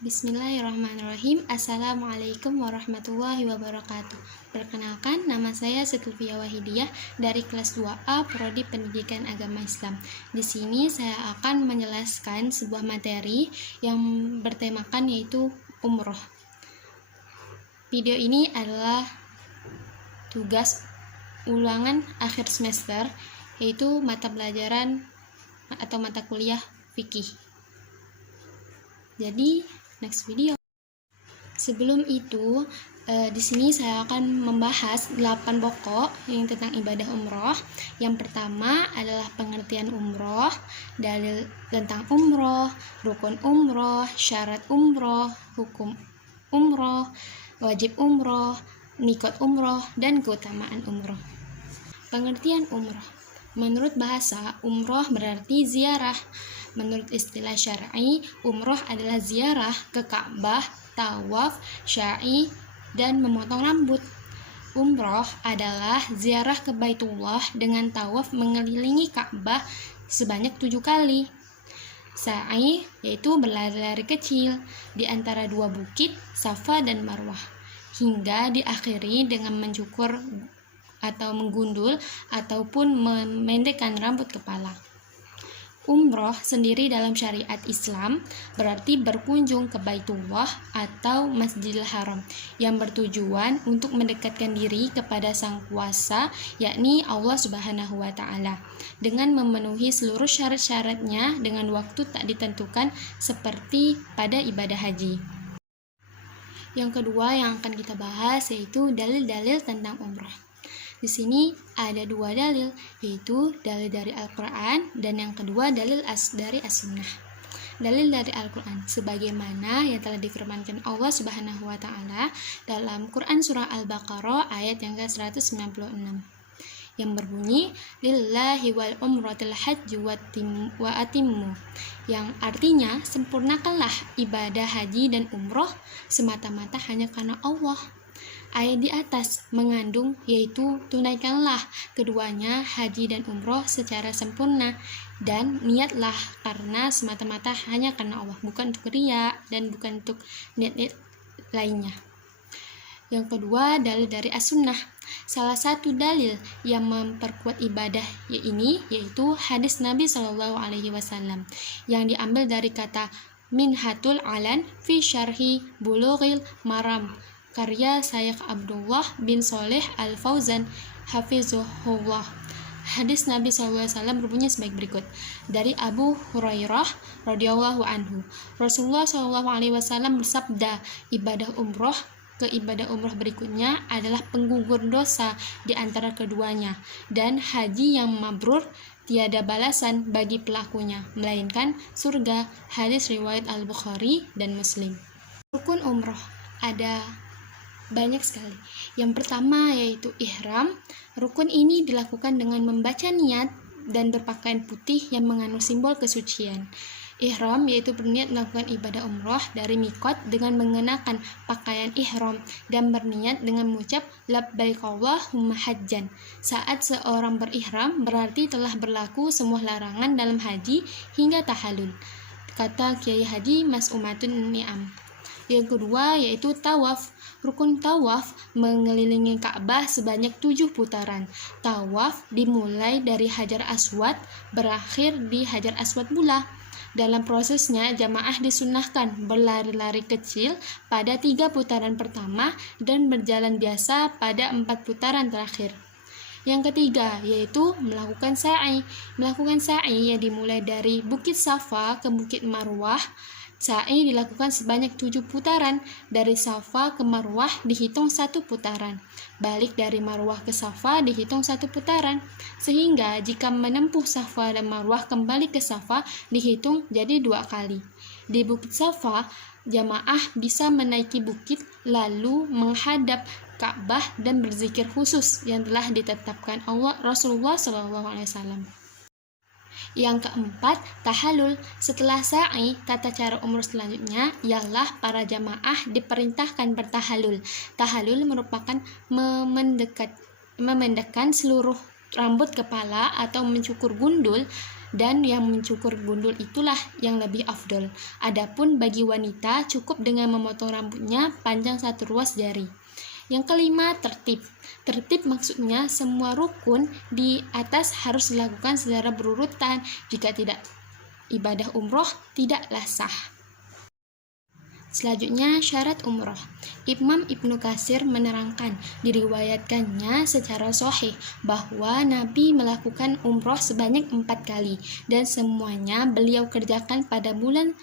Bismillahirrahmanirrahim. Assalamualaikum warahmatullahi wabarakatuh. Perkenalkan, nama saya Setulfia Wahidiyah dari kelas 2A Prodi Pendidikan Agama Islam. Di sini saya akan menjelaskan sebuah materi yang bertemakan yaitu umroh. Video ini adalah tugas ulangan akhir semester, yaitu mata pelajaran atau mata kuliah fikih. Jadi, next video. Sebelum itu, di sini saya akan membahas 8 pokok yang tentang ibadah umroh. Yang pertama adalah pengertian umroh, dalil tentang umroh, rukun umroh, syarat umroh, hukum umroh, wajib umroh, mikot umroh, dan keutamaan umroh. Pengertian umroh. Menurut bahasa, umroh berarti ziarah. Menurut istilah syar'i, umroh adalah ziarah ke Ka'bah, tawaf, syai, dan memotong rambut. Umroh adalah ziarah ke Baitullah dengan tawaf mengelilingi Ka'bah sebanyak 7 kali. Sa'i yaitu berlari-lari kecil di antara 2 bukit, Safa dan Marwah, hingga diakhiri dengan mencukur atau menggundul ataupun memendekkan rambut kepala. Umroh sendiri dalam syariat Islam berarti berkunjung ke Baitullah atau Masjidil Haram yang bertujuan untuk mendekatkan diri kepada Sang Kuasa, yakni Allah Subhanahu wa Ta'ala, dengan memenuhi seluruh syarat-syaratnya dengan waktu tak ditentukan seperti pada ibadah haji. Yang kedua yang akan kita bahas yaitu dalil-dalil tentang umroh. Di sini ada 2 dalil, yaitu dalil dari Al-Quran dan yang kedua dalil dari As-Sunnah. Dalil dari Al-Quran sebagaimana yang telah difirmankan Allah Subhanahu wa Ta'ala dalam Quran surah Al-Baqarah ayat yang ke-196 yang berbunyi lillahi wal umratul hajji wa atimmu, yang artinya sempurnakanlah ibadah haji dan umroh semata-mata hanya karena Allah. Ayat di atas mengandung yaitu tunaikanlah keduanya, haji dan umroh, secara sempurna dan niatlah karena semata-mata hanya karena Allah, bukan untuk riya dan bukan untuk niat-niat lainnya. Yang kedua, dalil dari As-Sunnah. Salah satu dalil yang memperkuat ibadah ini yaitu hadis Nabi Shallallahu Alaihi Wasallam yang diambil dari kata Minhatul Alan fi Syarhi Bulughil Maram karya Syekh Abdullah bin Shalih Al-Fauzan Hafizahullah. Hadis Nabi SAW berbunyi sebagai berikut. Dari Abu Hurairah radhiyallahu anhu, Rasulullah SAW bersabda, ibadah umroh ke ibadah umroh berikutnya adalah penggugur dosa di antara keduanya, dan haji yang mabrur tiada balasan bagi pelakunya melainkan surga. Hadis riwayat Al-Bukhari dan Muslim. Rukun umroh ada banyak sekali. Yang pertama yaitu ihram. Rukun ini dilakukan dengan membaca niat dan berpakaian putih yang mengandung simbol kesucian. Ihram yaitu berniat melakukan ibadah umroh dari mikot dengan mengenakan pakaian ihram dan berniat dengan mengucap labbaik Allahumma hajjan. Saat seorang berihram berarti telah berlaku semua larangan dalam haji hingga tahallul, kata Kiai Haji Mas Umatun Ni'am. Yang kedua yaitu tawaf. Rukun tawaf mengelilingi Ka'bah sebanyak 7 putaran. Tawaf dimulai dari Hajar Aswad, berakhir di Hajar Aswad pula. Dalam prosesnya, jamaah disunnahkan berlari-lari kecil pada 3 putaran pertama dan berjalan biasa pada 4 putaran terakhir. Yang ketiga yaitu melakukan sa'i. Melakukan sa'i yang dimulai dari Bukit Safa ke Bukit Marwah. Sa'i dilakukan sebanyak 7 putaran. Dari Safa ke Marwah dihitung 1 putaran. Balik dari Marwah ke Safa dihitung 1 putaran. Sehingga jika menempuh Safa dan Marwah kembali ke Safa dihitung jadi 2 kali. Di Bukit Safa, jamaah bisa menaiki bukit lalu menghadap Ka'bah dan berzikir khusus yang telah ditetapkan Rasulullah SAW. Yang keempat, tahallul. Setelah sa'i, tata cara umroh selanjutnya ialah para jamaah diperintahkan bertahallul. Tahallul merupakan memendekkan seluruh rambut kepala atau mencukur gundul dan yang mencukur gundul itulah yang lebih afdol. Adapun bagi wanita cukup dengan memotong rambutnya panjang 1 ruas jari. Yang kelima, tertib. Tertib maksudnya semua rukun di atas harus dilakukan secara berurutan. Jika tidak, ibadah umroh tidaklah sah. Selanjutnya, syarat umroh. Imam Ibnu Katsir menerangkan, diriwayatkannya secara sahih bahwa Nabi melakukan umroh sebanyak 4 kali, dan semuanya beliau kerjakan pada bulan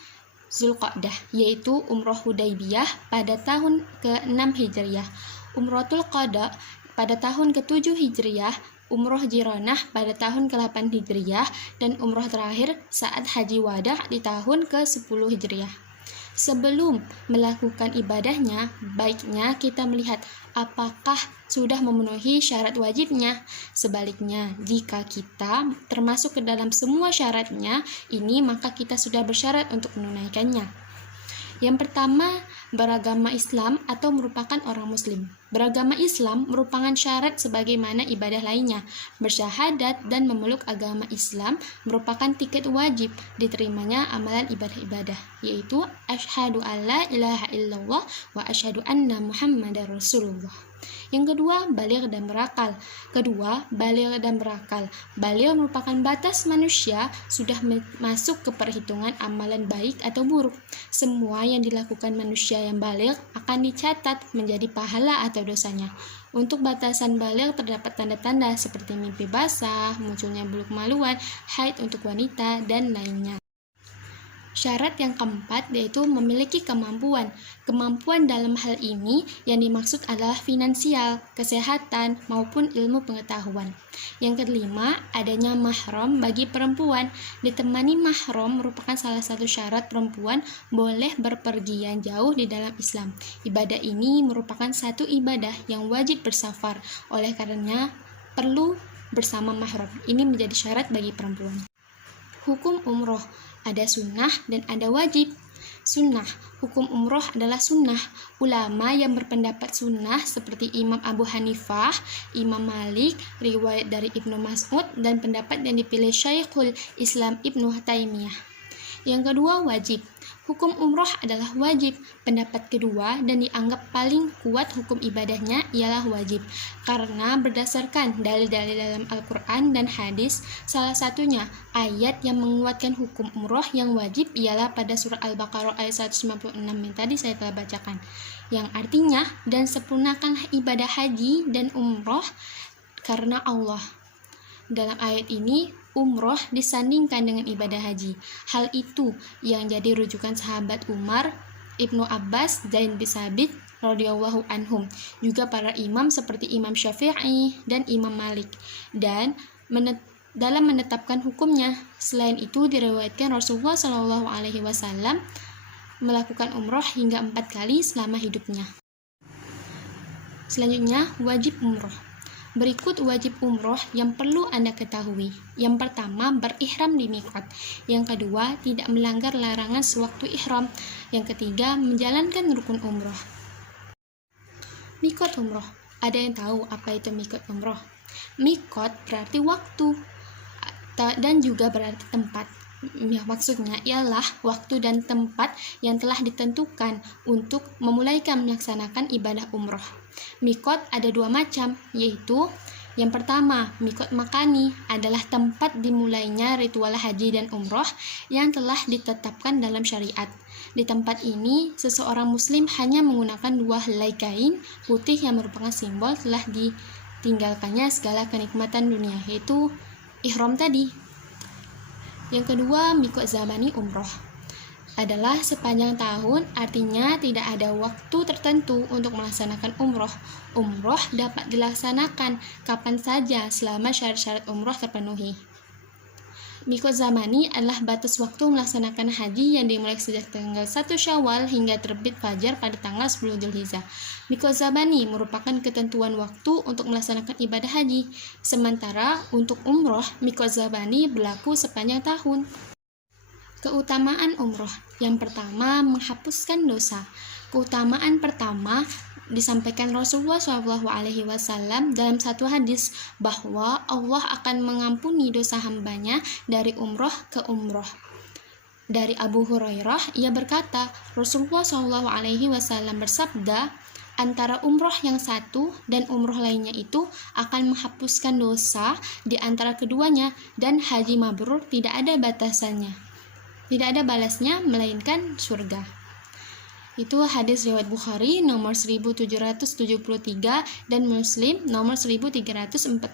Zulqa'dah, yaitu umroh Hudaybiyah pada tahun ke-6 Hijriah, umrohul Qada pada tahun ke-7 Hijriah, umroh Jiranah pada tahun ke-8 Hijriah, dan umroh terakhir saat Haji Wada di tahun ke-10 Hijriah. Sebelum melakukan ibadahnya, baiknya kita melihat apakah sudah memenuhi syarat wajibnya. Sebaliknya, jika kita termasuk ke dalam semua syaratnya ini, maka kita sudah bersyarat untuk menunaikannya. Yang pertama, beragama Islam atau merupakan orang Muslim. Beragama Islam merupakan syarat sebagaimana ibadah lainnya. Bersyahadat dan memeluk agama Islam merupakan tiket wajib diterimanya amalan ibadah-ibadah, yaitu asyhadu alla ilaha illallah wa asyhadu anna muhammadar rasulullah. Yang kedua, baligh dan berakal. Baligh merupakan batas manusia sudah masuk ke perhitungan amalan baik atau buruk. Semua yang dilakukan manusia yang baligh akan dicatat menjadi pahala atau dosanya. Untuk batasan baligh terdapat tanda-tanda seperti mimpi basah, munculnya bulu kemaluan, haid untuk wanita, dan lainnya. Syarat yang keempat yaitu memiliki kemampuan. Kemampuan dalam hal ini yang dimaksud adalah finansial, kesehatan, maupun ilmu pengetahuan. Yang kelima, adanya mahram bagi perempuan. Ditemani mahram merupakan salah satu syarat perempuan boleh berpergian jauh di dalam Islam. Ibadah ini merupakan satu ibadah yang wajib bersafar, oleh karenanya perlu bersama mahram. Ini menjadi syarat bagi perempuan. Hukum umroh, ada sunnah dan ada wajib. Sunnah, hukum umroh adalah sunnah. Ulama yang berpendapat sunnah seperti Imam Abu Hanifah, Imam Malik, riwayat dari Ibnu Mas'ud, dan pendapat yang dipilih Syekhul Islam Ibnu Taimiyah. Yang kedua, wajib. Hukum umroh adalah wajib. Pendapat kedua dan dianggap paling kuat hukum ibadahnya ialah wajib, karena berdasarkan dalil-dalil dalam Al-Quran dan hadis. Salah satunya ayat yang menguatkan hukum umroh yang wajib ialah pada surah Al-Baqarah ayat 156 yang tadi saya telah bacakan, yang artinya, dan sempurnakanlah ibadah haji dan umroh karena Allah. Dalam ayat ini, umroh disandingkan dengan ibadah haji. Hal itu yang jadi rujukan sahabat Umar, Ibnu Abbas, Zaid bin Sabit radhiyallahu anhum, juga para imam seperti Imam Syafi'i dan Imam Malik, dan dalam menetapkan hukumnya. Selain itu, diriwayatkan Rasulullah SAW melakukan umroh hingga 4 kali selama hidupnya. Selanjutnya, wajib umroh. Berikut wajib umroh yang perlu Anda ketahui. Yang pertama, berihram di miqat. Yang kedua, tidak melanggar larangan sewaktu ihram. Yang ketiga, menjalankan rukun umroh. Miqat umroh. Ada yang tahu apa itu miqat umroh? Miqat berarti waktu dan juga berarti tempat. Maksudnya ialah waktu dan tempat yang telah ditentukan untuk memulaikan melaksanakan ibadah umroh. Miqat ada 2 macam, yaitu yang pertama, miqat makani adalah tempat dimulainya ritual haji dan umroh yang telah ditetapkan dalam syariat. Di tempat ini, seseorang muslim hanya menggunakan 2 helai kain putih yang merupakan simbol telah ditinggalkannya segala kenikmatan dunia, yaitu ihram tadi. Yang kedua, miqat zamani umroh adalah sepanjang tahun, artinya tidak ada waktu tertentu untuk melaksanakan umroh. Umroh dapat dilaksanakan kapan saja selama syarat-syarat umroh terpenuhi. Miqat zamani adalah batas waktu melaksanakan haji yang dimulai sejak tanggal 1 Syawal hingga terbit fajar pada tanggal 10 Dzulhijjah. Miqat zamani merupakan ketentuan waktu untuk melaksanakan ibadah haji. Sementara untuk umroh, miqat zamani berlaku sepanjang tahun. Keutamaan umroh. Yang pertama, menghapuskan dosa. Keutamaan pertama disampaikan Rasulullah SAW dalam satu hadis bahwa Allah akan mengampuni dosa hambanya dari umroh ke umroh. Dari Abu Hurairah, ia berkata, Rasulullah SAW bersabda, antara umroh yang satu dan umroh lainnya itu akan menghapuskan dosa di antara keduanya, dan haji mabrur tidak ada batasannya, tidak ada balasnya melainkan surga. Itu hadis riwayat Bukhari nomor 1773 dan Muslim nomor 1349.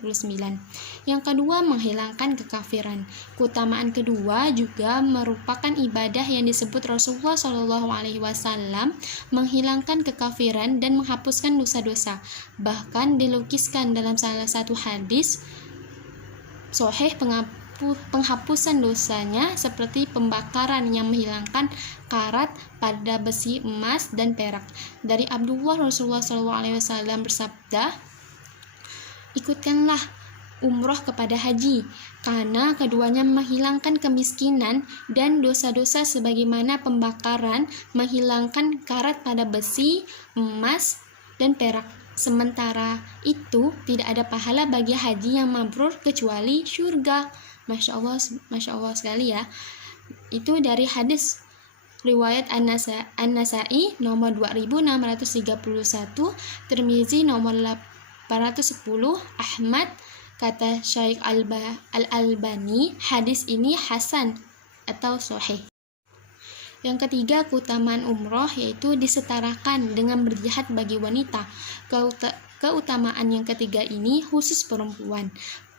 Yang kedua, menghilangkan kekafiran. Keutamaan kedua juga merupakan ibadah yang disebut Rasulullah SAW menghilangkan kekafiran dan menghapuskan dosa-dosa. Bahkan dilukiskan dalam salah satu hadis sahih penghapusan dosanya seperti pembakaran yang menghilangkan karat pada besi, emas, dan perak. Dari Abdullah, Rasulullah SAW bersabda, ikutkanlah umroh kepada haji, karena keduanya menghilangkan kemiskinan dan dosa-dosa sebagaimana pembakaran menghilangkan karat pada besi, emas, dan perak. Sementara itu tidak ada pahala bagi haji yang mabrur kecuali surga. Masya Allah sekali ya. Itu dari hadis riwayat An-Nasai nomor 2631, Tirmizi nomor 810, Ahmad. Kata Syekh Al-Albani, hadis ini hasan atau sahih. Yang ketiga, keutamaan umroh yaitu disetarakan dengan berjihad bagi wanita. Keutamaan yang ketiga ini khusus perempuan.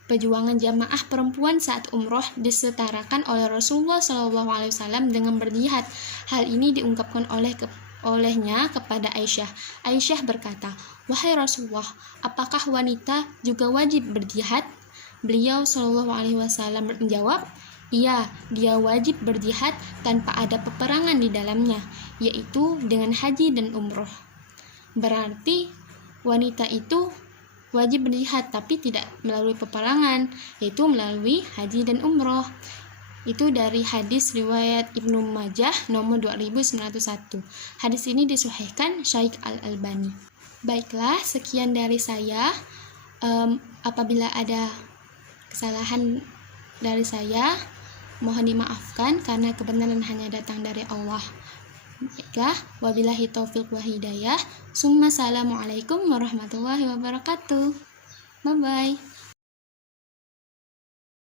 Perjuangan jamaah perempuan saat umroh disetarakan oleh Rasulullah SAW dengan berjihad. Hal ini diungkapkan olehnya kepada Aisyah. Aisyah berkata, wahai Rasulullah, apakah wanita juga wajib berjihad? Beliau SAW menjawab, iya, dia wajib berjihad tanpa ada peperangan di dalamnya, yaitu dengan haji dan umroh. Berarti wanita itu wajib berjihad tapi tidak melalui peperangan, yaitu melalui haji dan umroh. Itu dari hadis riwayat Ibnu Majah nomor 2901. Hadis ini disahihkan Syekh Al-Albani. Baiklah, sekian dari saya. Apabila ada kesalahan dari saya, mohon dimaafkan karena kebenaran hanya datang dari Allah. Baiklah, wabillahi taufiq wa hidayah. Assalamualaikum warahmatullahi wabarakatuh. Bye bye.